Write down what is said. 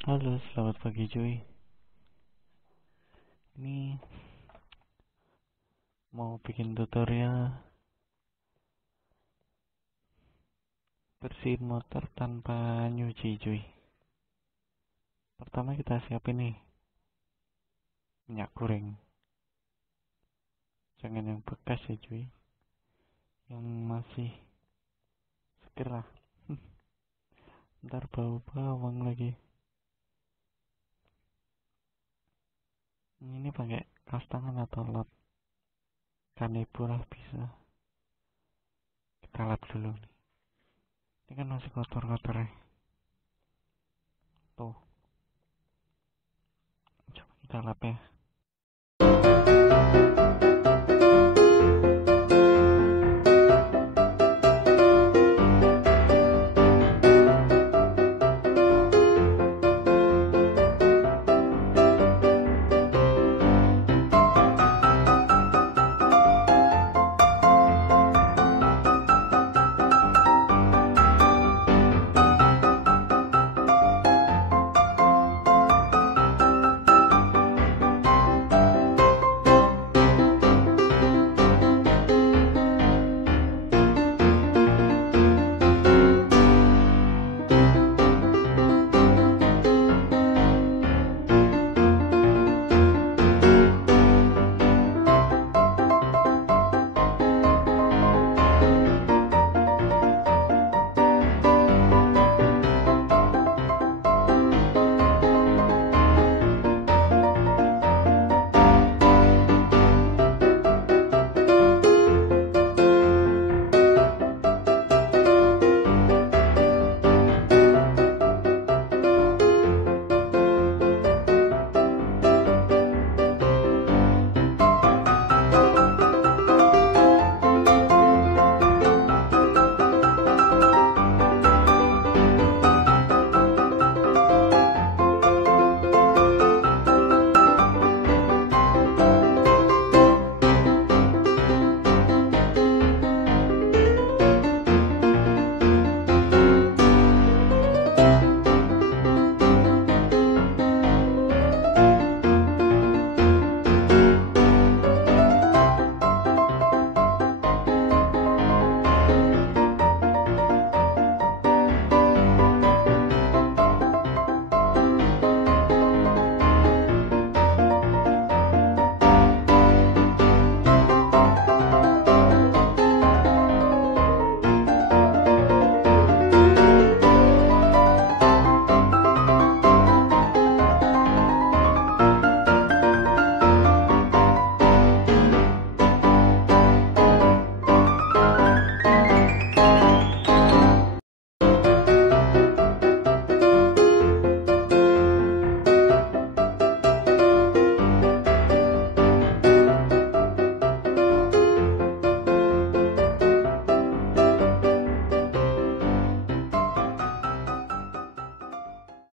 Halo, selamat pagi cuy. Ini mau bikin tutorial bersihin motor tanpa nyuci cuy. Pertama kita siapin nih minyak goreng. Jangan yang bekas ya cuy. Yang masih seger lah. Ntar bau bawang lagi. Ini pakai kaos tangan atau lap. Kanebo lah bisa. Kita lap dulu nih. Ini kan masih kotor-kotor ya. Tuh. Coba kita lap ya.